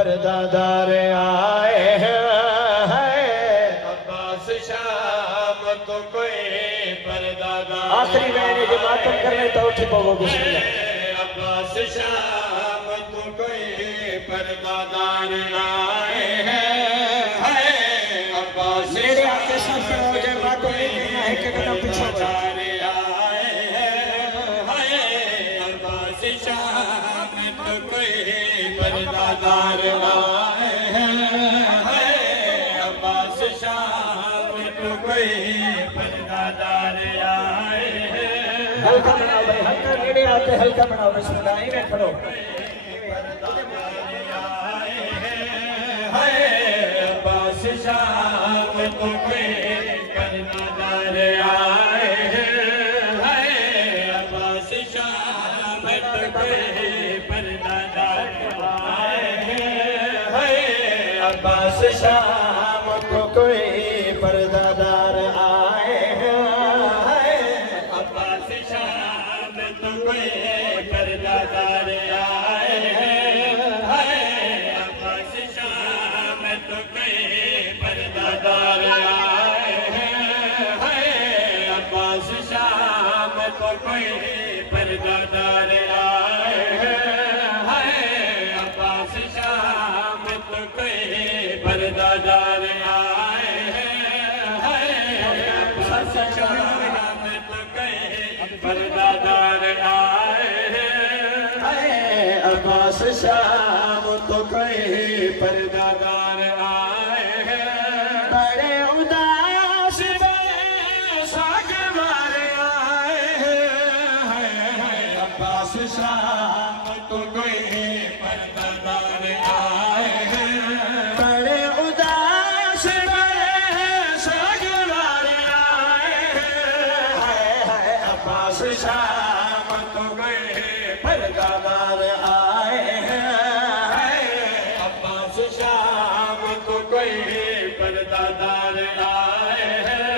पर्दादार आए हैं। अब्बास शाम तो कोई पर्दादार। आखिरी मैंने जो मातम करने तो उठ पवो बिस्मिल्लाह। अब्बास शाम तो कोई पर्दादार आए हैं। अब्बास मेरे आके साथ हो जाए मातम नहीं करना है कि कदम पीछे पर्दादार आए हैं। अब्बास शाम तो कोई पर्दादार आए हैं। हल्का बनाओ भाई, हल्का नेड़े आते हल्का बनाओ। बिस्मिल्लाह में पढ़ो। अब्बास शाम तो कोई पर्दादार आए हैं। अब्बास शाम तो कोई पर्दादार अब्बास शाम को कोई पर्दादार आए हैं। अब्बास शाम तो कोई पर्दादार आए हैं। अब्बास शाम तो कोई पर्दादार आए हैं। अब्बास शाम तो कोई पर्दादार आए हैं। अब्बास शाम तो कोई पर्दादार आए हैं। अब्बास शाम तो कोई पर्दादार आए हैं। अब्बास शाम तो कोई पर्दादार आए हैं। बड़े उदास साग मारे आए हैं। अब्बास शाम तो कोई पर्दादार आए हैं। बड़े उदास साग मारे आए हैं। अब्बास शाम तो कोई पर्दादार आए हैं। अब्बास शाम तो कोई पर्दादार आए हैं।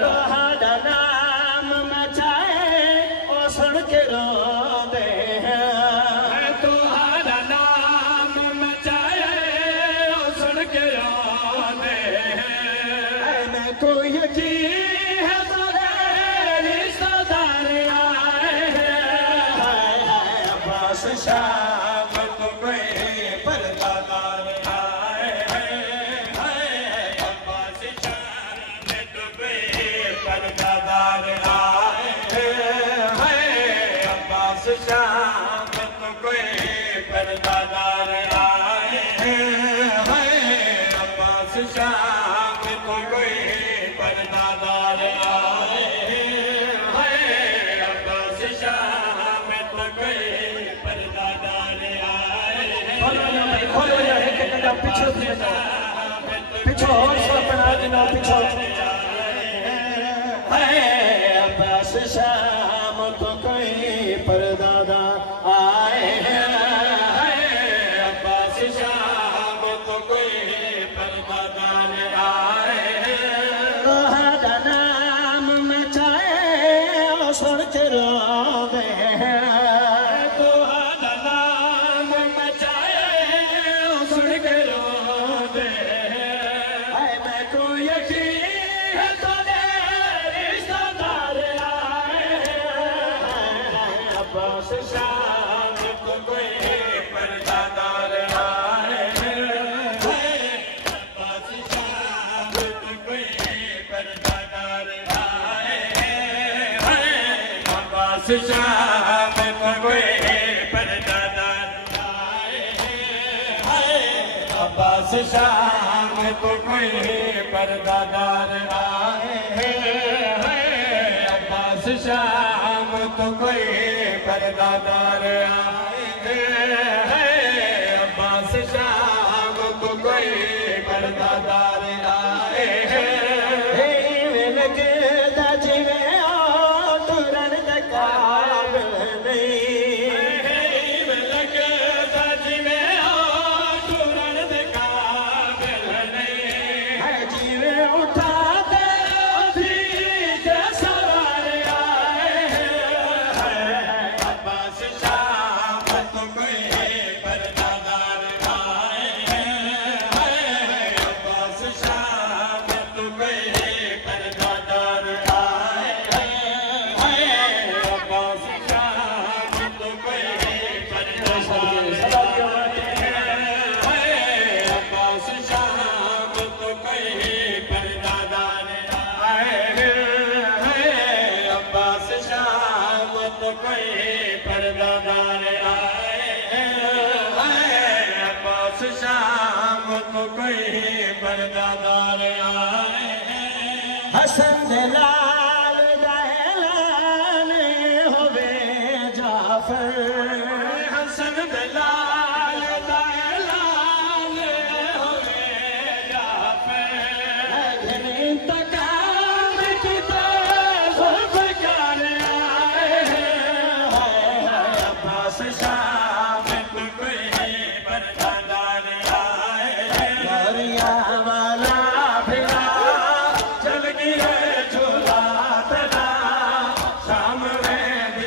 तुम्हारा नाम मचाए और सुन के रो दे हैं। तुम्हारा नाम मचाए और सुन के रो दे हैं। मैं कोई यकीन है तेरे रिश्तेदार आए हैं। अब्बास शाम तो कोई पर्दादार आए हैं। अब्बास शाम तो कोई पर्दादार आए हैं। अब्बास शाम तो कोई पर्दादार आए हैं। अब्बास शाम तो कोई पर्दादार आए हैं। अब्बास शाम तो कोई पर्दादार आए हैं। खोलो या एक कदम पीछे पीछे और सब बना देना पीछे। अब्बास शाम तो कोई पर्दादार आए हैं। अब्बास शाम तो कोई पर्दादार आए हैं। तुम्हारा नाम मचाए और सुन के रो दे हैं। तुम्हारा नाम मचाए और सुन के रो दे हैं। मैं कोई यकीन है तेरे रिश्तेदार आए हैं। अब्बास शाम तो कोई पर्दादार आए हैं। अब्बास शाम तो कोई पर्दादार आए हैं। अब्बास शाम तो कोई पर्दादार आए हैं। अब्बास शाम तो कोई पर्दादार आए हैं। अब्बास शाम तो कोई पर्दादार आए हैं। अब्बास शाम तो कोई पर्दादार आए हैं। लगता जिवें तुरन दा काबिल नहीं। लगता जिवें तुरन दा काबिल नहीं। जिवें उठा दे सवार आए हैं। अब्बास शाम तो कोई पर्दादार आए कोई पर्दादार आए हसन दिला